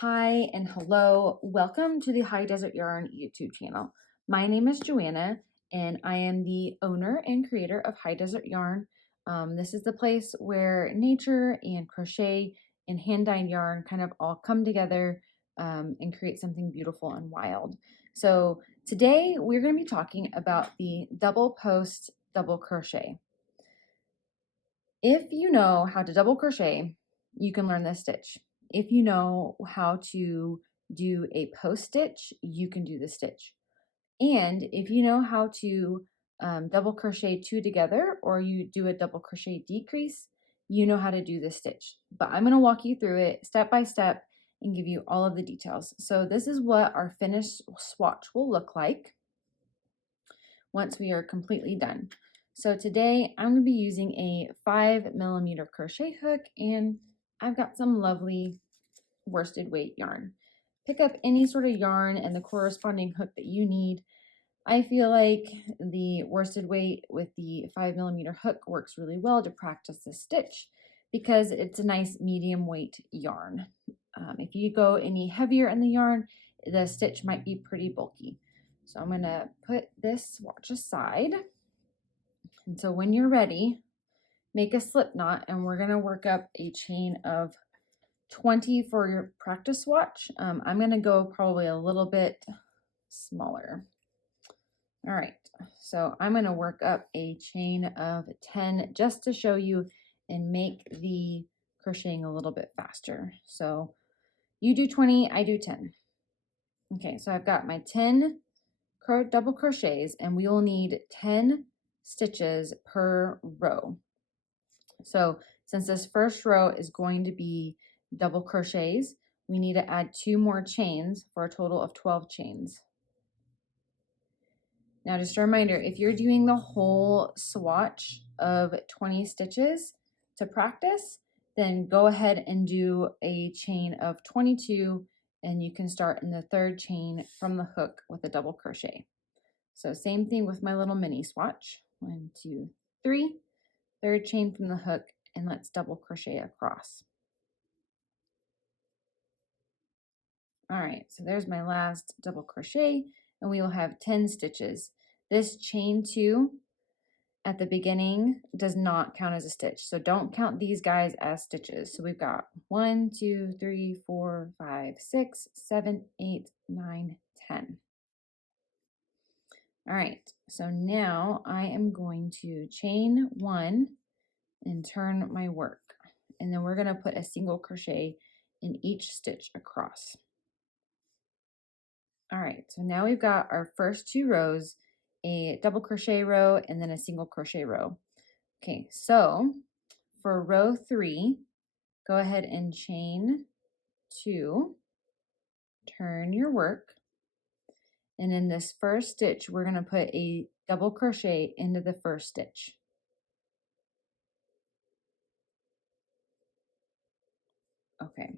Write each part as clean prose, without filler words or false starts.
Hi and hello. Welcome to the High Desert Yarn YouTube channel. My name is Joanna and I am the owner and creator of High Desert Yarn. This is the place where nature and crochet and hand-dyed yarn kind of all come together and create something beautiful and wild. So today we're going to be talking about the double post double crochet. If you know how to double crochet, you can learn this stitch. If you know how to do a post stitch, you can do the stitch. And if you know how to double crochet two together, or you do a double crochet decrease, you know how to do this stitch. But I'm going to walk you through it step by step and give you all of the details. So this is what our finished swatch will look like once we are completely done. So today I'm going to be using a 5mm crochet hook, and I've got some lovely worsted weight yarn. Pick up any sort of yarn and the corresponding hook that you need. I feel like the worsted weight with the 5mm hook works really well to practice the stitch because it's a nice medium weight yarn. If you go any heavier in the yarn, the stitch might be pretty bulky. So I'm going to put this swatch aside. And so when you're ready, make a slip knot, and we're going to work up a chain of 20 for your practice swatch. I'm going to go probably a little bit smaller. All right, so I'm going to work up a chain of 10 just to show you and make the crocheting a little bit faster. So you do 20, I do 10. Okay, so I've got my 10 double crochets, and we will need 10 stitches per row. So since this first row is going to be double crochets, we need to add 2 more chains for a total of 12 chains. Now just a reminder, if you're doing the whole swatch of 20 stitches to practice, then go ahead and do a chain of 22, and you can start in the 3rd chain from the hook with a double crochet. So same thing with my little mini swatch. 1, 2, 3, 3rd chain from the hook, and let's double crochet across. All right, so there's my last double crochet, and we will have 10 stitches. This chain 2 at the beginning does not count as a stitch, so don't count these guys as stitches. So we've got 1, 2, 3, 4, 5, 6, 7, 8, 9, 10. All right, so now I am going to chain 1 and turn my work, and then we're going to put a single crochet in each stitch across. All right, so now we've got our first 2 rows, a double crochet row and then a single crochet row. Okay, so for row 3, go ahead and chain 2, turn your work, and in this first stitch, we're going to put a double crochet into the first stitch. Okay,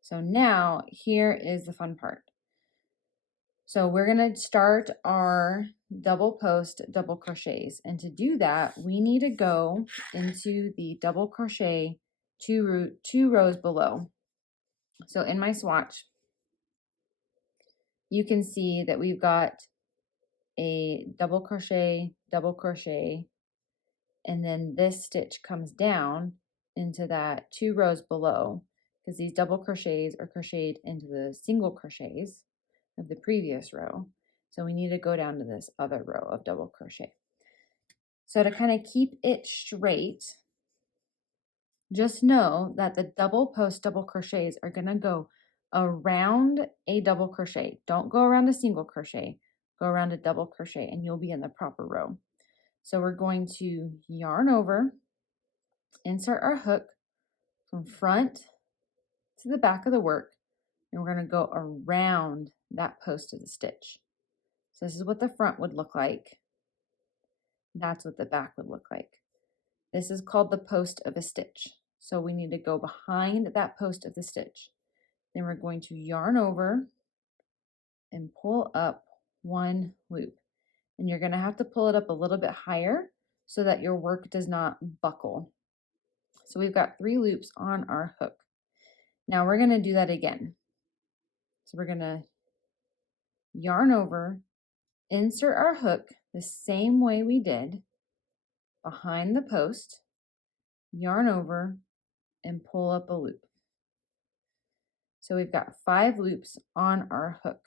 so now here is the fun part. So we're going to start our double post double crochets, and to do that we need to go into the double crochet two rows below. So in my swatch you can see that we've got a double crochet, and then this stitch comes down into that 2 rows below, because these double crochets are crocheted into the single crochets of the previous row. So we need to go down to this other row of double crochet. So to kind of keep it straight, just know that the double post double crochets are going to go around a double crochet. Don't go around a single crochet, go around a double crochet, and you'll be in the proper row. So we're going to yarn over, insert our hook from front to the back of the work, and we're going to go around that post of the stitch. So this is what the front would look like. That's what the back would look like. This is called the post of a stitch. So we need to go behind that post of the stitch. Then we're going to yarn over and pull up 1 loop. And you're going to have to pull it up a little bit higher so that your work does not buckle. So we've got 3 loops on our hook. Now we're going to do that again. So we're going to yarn over, insert our hook the same way we did behind the post, yarn over, and pull up a loop. So we've got 5 loops on our hook.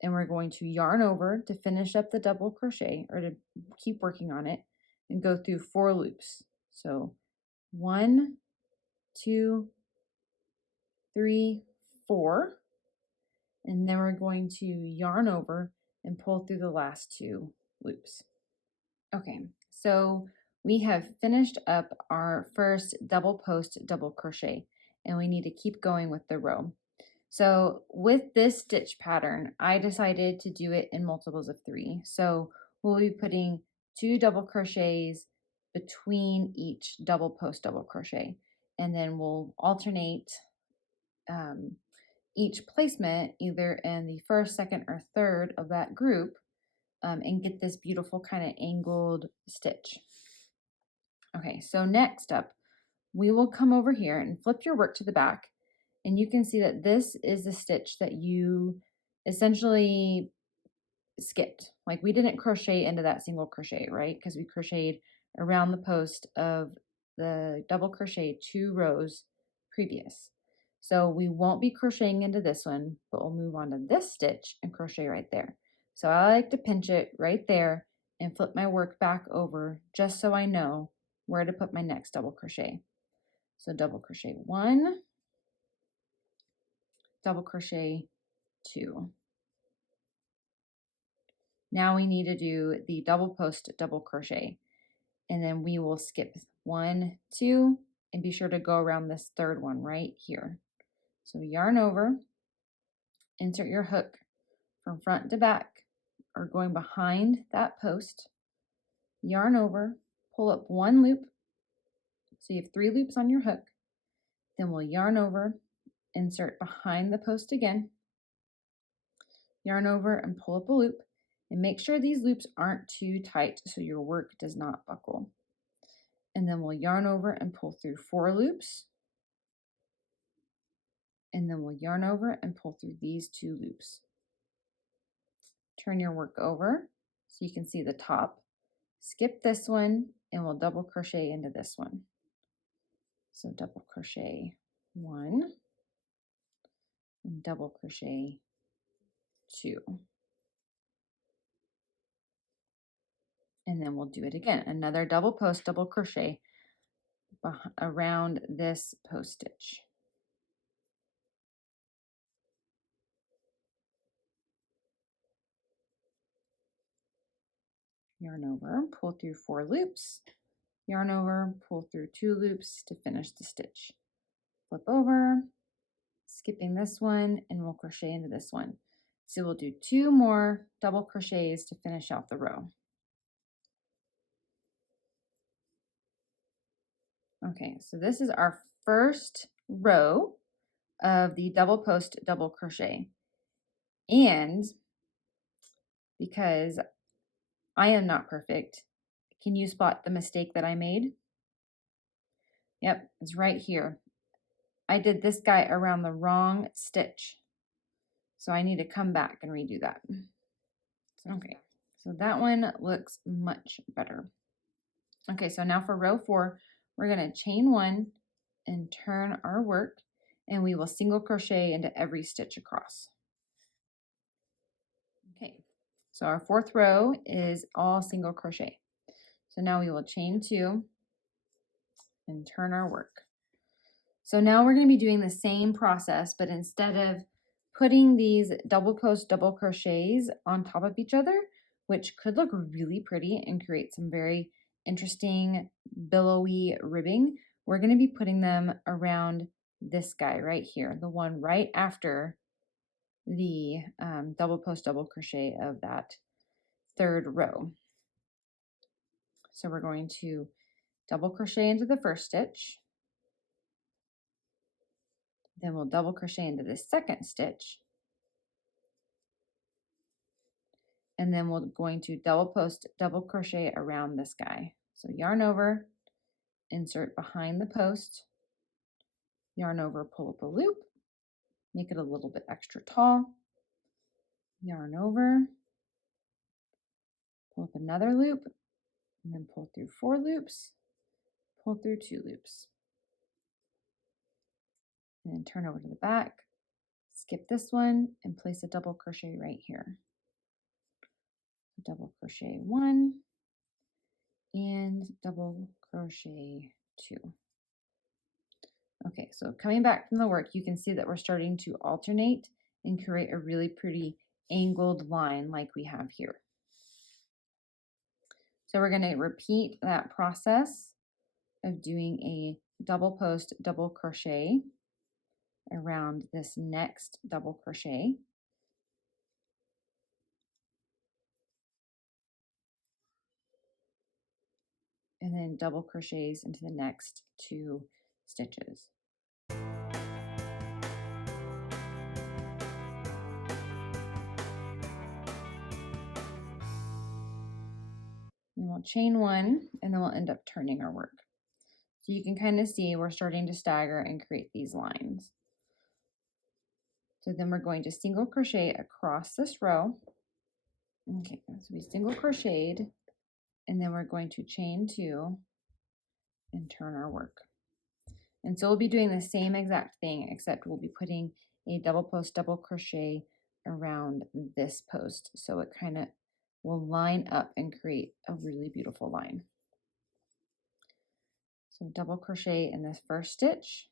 And we're going to yarn over to finish up the double crochet, or to keep working on it, and go through 4 loops. So 1, 2, 3, 4, and then we're going to yarn over and pull through the last 2 loops. Okay, so we have finished up our first double post double crochet, and we need to keep going with the row. So with this stitch pattern, I decided to do it in multiples of 3. So we'll be putting 2 double crochets between each double post double crochet, and then we'll alternate each placement either in the first, second, or third of that group, and get this beautiful kind of angled stitch. Okay, so next up, we will come over here and flip your work to the back, and you can see that this is the stitch that you essentially skipped. Like, we didn't crochet into that single crochet, right? Because we crocheted around the post of the double crochet 2 rows previous. So we won't be crocheting into this one, but we'll move on to this stitch and crochet right there. So I like to pinch it right there and flip my work back over just so I know where to put my next double crochet. So double crochet 1, double crochet 2. Now we need to do the double post double crochet, and then we will skip 1, 2, and be sure to go around this third one right here. So yarn over, insert your hook from front to back, or going behind that post, yarn over, pull up 1 loop, so you have 3 loops on your hook, then we'll yarn over, insert behind the post again, yarn over and pull up a loop, and make sure these loops aren't too tight so your work does not buckle. And then we'll yarn over and pull through 4 loops, and then we'll yarn over and pull through these 2 loops. Turn your work over so you can see the top, skip this one, and we'll double crochet into this one. So double crochet 1 and double crochet 2. And then we'll do it again, another double post double crochet around this post stitch. Yarn over, pull through 4 loops, yarn over, pull through 2 loops to finish the stitch. Flip over, skipping this one, and we'll crochet into this one. So we'll do 2 more double crochets to finish out the row. Okay, so this is our first row of the double post double crochet. And because I am not perfect, can you spot the mistake that I made? Yep, it's right here. I did this guy around the wrong stitch. So I need to come back and redo that. Okay, so that one looks much better. Okay, so now for row 4, we're going to chain 1 and turn our work, and we will single crochet into every stitch across. Okay, so our 4th row is all single crochet. So now we will chain 2 and turn our work. So now we're going to be doing the same process, but instead of putting these double post double crochets on top of each other, which could look really pretty and create some very interesting billowy ribbing, we're going to be putting them around this guy right here, the one right after the double post double crochet of that 3rd row. So we're going to double crochet into the first stitch, then we'll double crochet into the second stitch, and then we're going to double post double crochet around this guy. So yarn over, insert behind the post, yarn over, pull up a loop, make it a little bit extra tall, yarn over, pull up another loop, and then pull through 4 loops, pull through 2 loops. And then turn over to the back, skip this one, and place a double crochet right here. Double crochet 1 and double crochet 2. Okay, so coming back from the work, you can see that we're starting to alternate and create a really pretty angled line like we have here. So we're going to repeat that process of doing a double post double crochet around this next double crochet. And then double crochets into the next 2 stitches. And we'll chain 1, and then we'll end up turning our work. So you can kind of see we're starting to stagger and create these lines. So then we're going to single crochet across this row. Okay, so we single crocheted, and then we're going to chain 2 and turn our work. And so we'll be doing the same exact thing, except we'll be putting a double post double crochet around this post, so it kind of will line up and create a really beautiful line. So double crochet in this first stitch,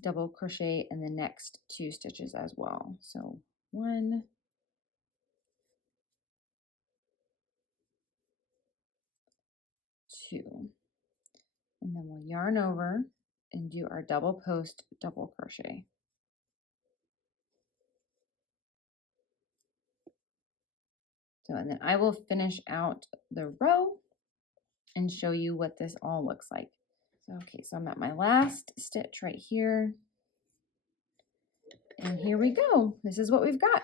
double crochet in the next 2 stitches as well. So 1, 2, and then we'll yarn over and do our double post double crochet. So, and then I will finish out the row and show you what this all looks like. So, okay, so I'm at my last stitch right here. And here we go. This is what we've got.